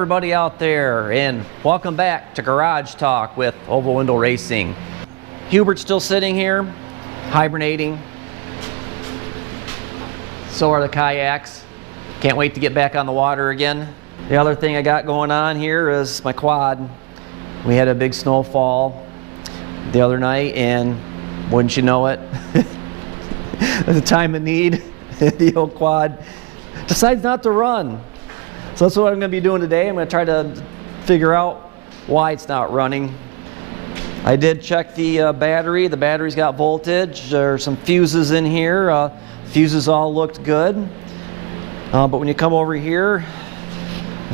everybody out there, and welcome back to Garage Talk with Oval Window Racing. Hubert's still sitting here, hibernating. So are the kayaks. Can't wait to get back on the water again. The other thing I got going on here is my quad. We had a big snowfall the other night, and wouldn't you know it, at the time of need, the old quad decides not to run. So that's what I'm going to be doing today. I'm going to try to figure out why it's not running. I did check the battery. The battery's got voltage. There's some fuses in here. Fuses all looked good. But when you come over here,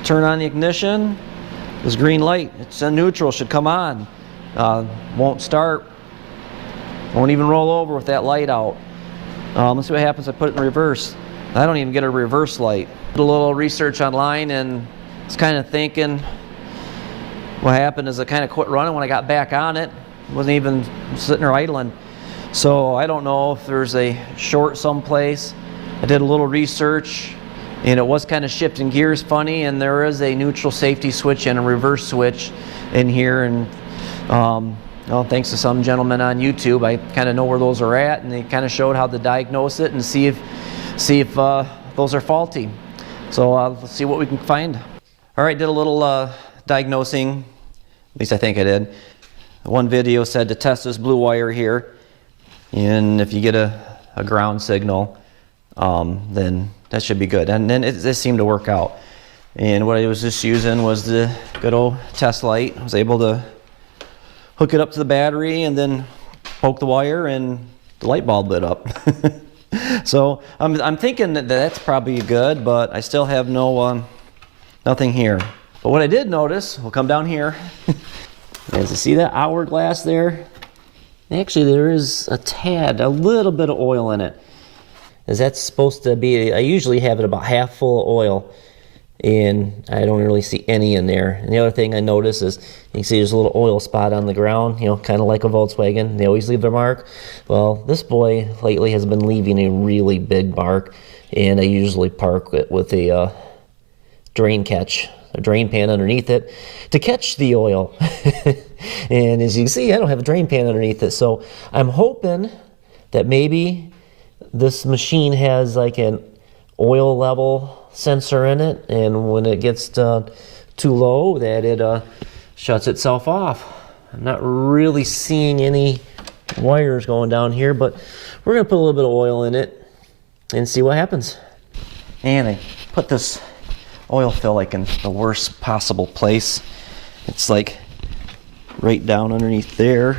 turn on the ignition, this green light, it's a neutral, should come on. Won't start. Won't even roll over with that light out. Let's see what happens if I put it in reverse. I don't even get a reverse light. Did a little research online and was kind of thinking what happened is I kind of quit running when I got back on it. Wasn't even sitting there idling. So I don't know if there's a short someplace. I did a little research and it was kind of shifting gears funny, and there is a neutral safety switch and a reverse switch in here, and well, thanks to some gentleman on YouTube, I kind of know where those are at, and they kind of showed how to diagnose it and see if those are faulty. So let's see what we can find. All right, did a little diagnosing, at least I think I did. One video said to test this blue wire here, and if you get a ground signal, then that should be good. And then this seemed to work out. And what I was just using was the good old test light. I was able to hook it up to the battery and then poke the wire, and the light bulb lit up. So I'm thinking that that's probably good, but I still have nothing here. But what I did notice, we'll come down here. As you see that hourglass there? Actually, there is a little bit of oil in it. As that's supposed to be, I usually have it about half full of oil, and I don't really see any in there. And the other thing I notice is, you can see there's a little oil spot on the ground, you know, kind of like a Volkswagen. They always leave their mark. Well, this boy lately has been leaving a really big mark, and I usually park it with a drain catch, a drain pan underneath it to catch the oil. And as you can see, I don't have a drain pan underneath it. So I'm hoping that maybe this machine has like an oil level sensor in it, and when it gets too low, that it shuts itself off. I'm not really seeing any wires going down here, but we're going to put a little bit of oil in it and see what happens. And I put this oil fill like in the worst possible place. It's like right down underneath there.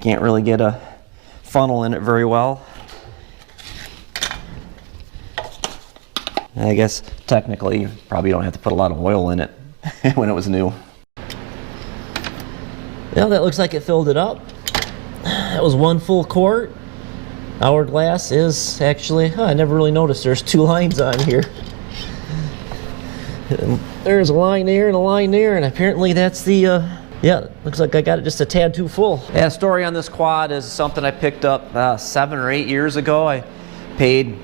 Can't really get a funnel in it very well. I guess technically you probably don't have to put a lot of oil in it when it was new. Well, that looks like it filled it up. That was 1 full quart. Hourglass is actually, I never really noticed there's 2 lines on here. And there's a line there and a line there, and apparently that's the yeah, looks like I got it just a tad too full. Yeah, the story on this quad is something I picked up 7 or 8 years ago. I paid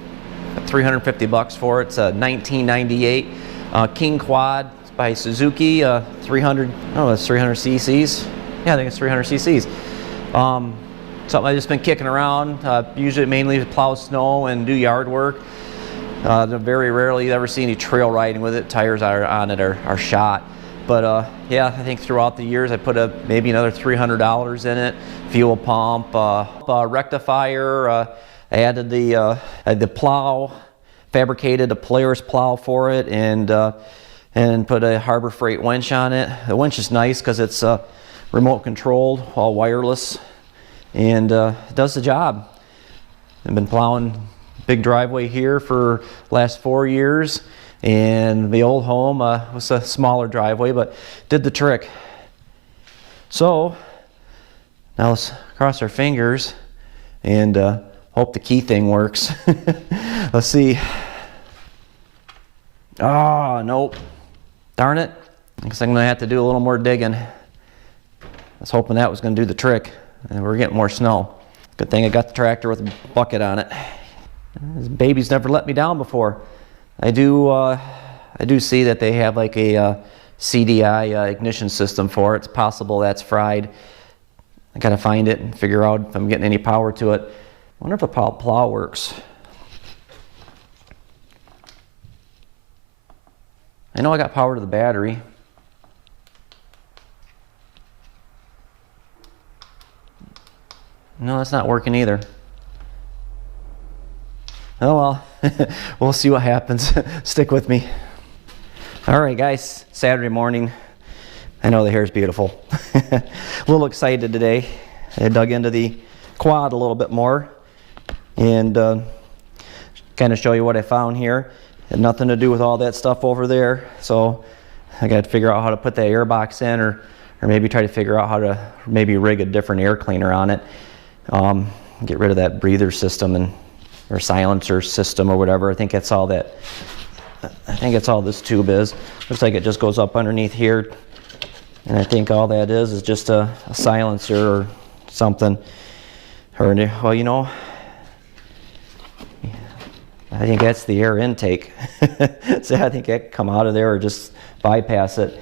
$350 for it. It's a 1998 King Quad by Suzuki, 300, oh, it's 300 cc's. Yeah, I think it's 300 cc's. Something I've just been kicking around, usually mainly to plow snow and do yard work. Very rarely you ever see any trail riding with it. Tires on it are shot. But yeah, I think throughout the years I put maybe another $300 in it. Fuel pump, rectifier, I added the plow, fabricated a Polaris plow for it, and put a Harbor Freight winch on it. The winch is nice because it's remote controlled, all wireless, and does the job. I've been plowing big driveway here for the last 4 years. And the old home was a smaller driveway, but did the trick. So now let's cross our fingers and hope the key thing works. Let's see. Oh, nope. Darn it. I guess I'm going to have to do a little more digging. I was hoping that was going to do the trick. And we're getting more snow. Good thing I got the tractor with a bucket on it. This baby's never let me down before. I I do see that they have like a CDI ignition system for it. It's possible that's fried. I gotta find it and figure out if I'm getting any power to it. I wonder if the plow works. I know I got power to the battery. No, that's not working either. Oh well, we'll see what happens. Stick with me. All right, guys, Saturday morning. I know the hair's beautiful. A little excited today. I dug into the quad a little bit more and kind of show you what I found here. Had nothing to do with all that stuff over there, so I got to figure out how to put that air box in, or maybe try to figure out how to maybe rig a different air cleaner on it. Get rid of that breather system or silencer system or whatever. I think that's all that. I think that's all this tube is. Looks like it just goes up underneath here, and I think all that is just a silencer or something. Or well, you know, I think that's the air intake. So I think that could come out of there or just bypass it.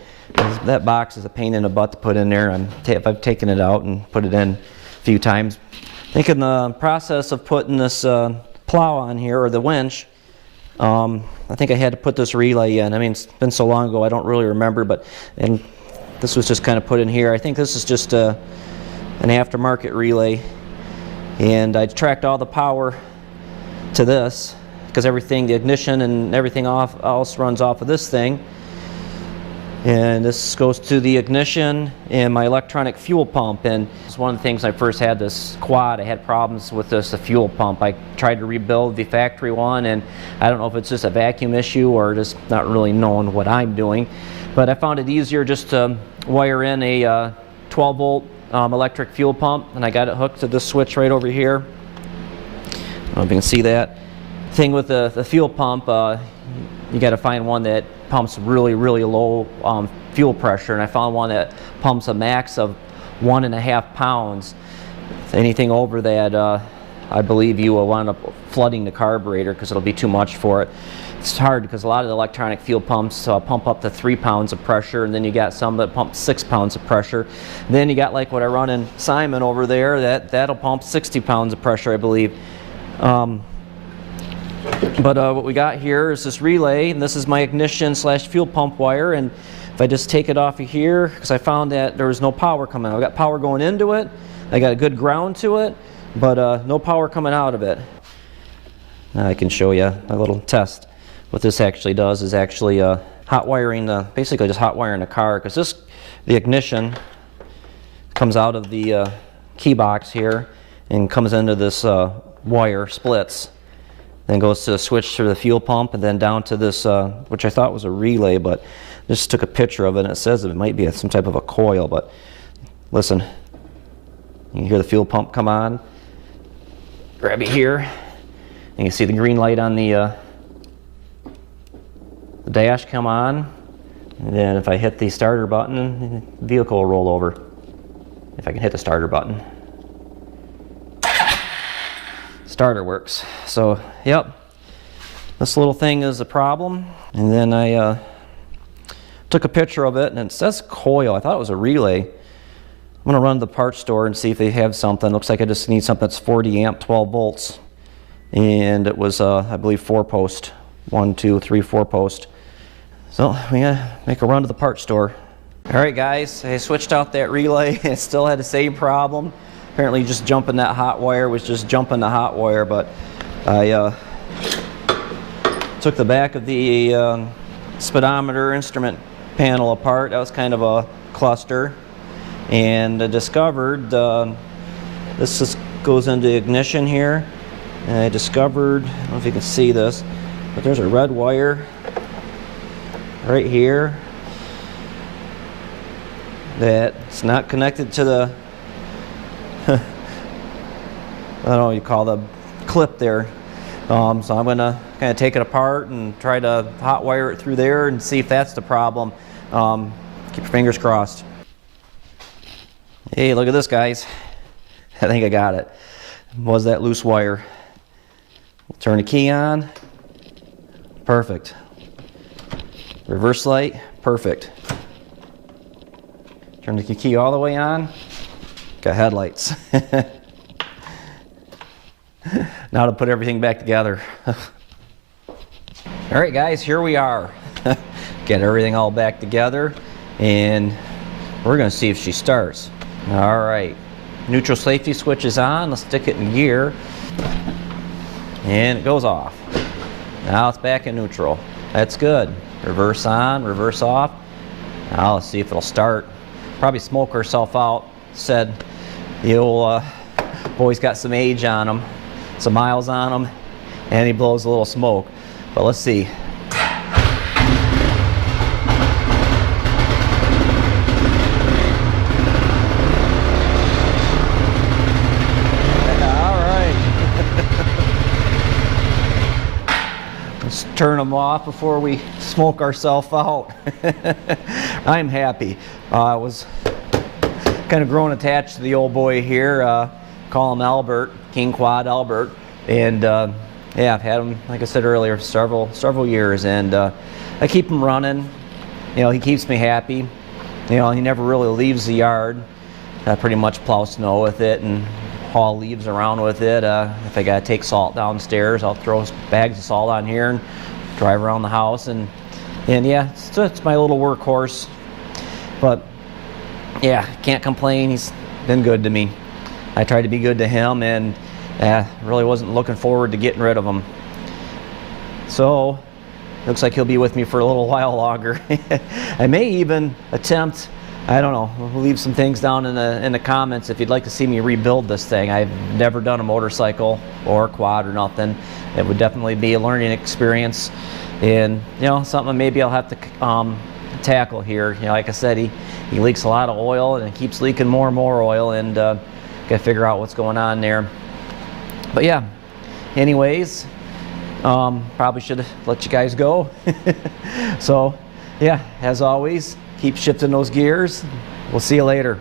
That box is a pain in the butt to put in there. I've taken it out and put it in a few times. I think in the process of putting this plow on here, or the winch, I think I had to put this relay in. I mean, it's been so long ago I don't really remember, and this was just kind of put in here. I think this is just an aftermarket relay, and I tracked all the power to this because everything, the ignition and everything else runs off of this thing. And this goes to the ignition and my electronic fuel pump. And it's one of the things when I first had this quad, I had problems with the fuel pump. I tried to rebuild the factory one, and I don't know if it's just a vacuum issue or just not really knowing what I'm doing. But I found it easier just to wire in a 12 volt electric fuel pump, and I got it hooked to this switch right over here. I don't know if you can see that. Thing with the fuel pump, you got to find one that pumps really, really low fuel pressure, and I found one that pumps a max of 1.5 pounds. Anything over that, I believe you will wind up flooding the carburetor because it'll be too much for it. It's hard because a lot of the electronic fuel pumps pump up to 3 pounds of pressure, and then you got some that pump 6 pounds of pressure. Then you got like what I run in Simon over there, that'll pump 60 pounds of pressure, I believe. But what we got here is this relay, and this is my ignition / fuel pump wire. And if I just take it off of here, because I found that there was no power coming out. I got power going into it, I got a good ground to it, but no power coming out of it. Now I can show you a little test. What this actually does is actually hot wiring basically just hot wiring the car, because the ignition comes out of the key box here and comes into this wire, splits. Then goes to a switch to the fuel pump, and then down to this, which I thought was a relay, but just took a picture of it, and it says it might be some type of a coil. But listen, you can hear the fuel pump come on. Grab it here, and you see the green light on the dash come on. And then if I hit the starter button, the vehicle will roll over. If I can hit the starter button. Starter works. So yep, this little thing is a problem. And then I took a picture of it, and it says coil. I thought it was a relay. I'm gonna run to the parts store and see if they have something. Looks like I just need something that's 40 amp 12 volts, and it was I believe 4-post, 1, 2, 3, 4-post. So we gotta make a run to the parts store. All right guys, I switched out that relay. It still had the same problem. Apparently just jumping that hot wire was just jumping the hot wire, but I took the back of the speedometer instrument panel apart. That was kind of a cluster, and I discovered this just goes into ignition here, and I discovered, I don't know if you can see this, but there's a red wire right here that's not connected to the I don't know what you call the clip there. So I'm going to kind of take it apart and try to hot wire it through there and see if that's the problem. Keep your fingers crossed. Hey, look at this, guys. I think I got it. Was that loose wire? Turn the key on. Perfect. Reverse light, perfect. Turn the key all the way on. Got headlights. Now to put everything back together. All right, guys, here we are. Get everything all back together, and we're gonna see if she starts. All right, neutral safety switch is on. Let's stick it in gear, and it goes off. Now it's back in neutral. That's good. Reverse on, reverse off. Now let's see if it'll start. Probably smoke herself out. Said the old boy's got some age on him, some miles on him, and he blows a little smoke. But let's see. Let's turn them off before we smoke ourselves out. I'm happy. I was kind of grown attached to the old boy here. Call him Albert, King Quad Albert, and yeah, I've had him, like I said earlier, several years, and I keep him running. You know, he keeps me happy. You know, he never really leaves the yard. I pretty much plow snow with it and haul leaves around with it. If I gotta take salt downstairs, I'll throw bags of salt on here and drive around the house, and yeah, it's my little workhorse. But yeah, can't complain. He's been good to me. I tried to be good to him, and really wasn't looking forward to getting rid of him. So looks like he'll be with me for a little while longer. I may even attempt, I don't know, we'll leave some things down in the comments if you'd like to see me rebuild this thing. I've never done a motorcycle or a quad or nothing. It would definitely be a learning experience, and you know, something maybe I'll have to tackle here. You know, like I said, he leaks a lot of oil, and it keeps leaking more and more oil, and got to figure out what's going on there. But yeah, anyways, probably should have let you guys go. So yeah, as always, keep shifting those gears. We'll see you later.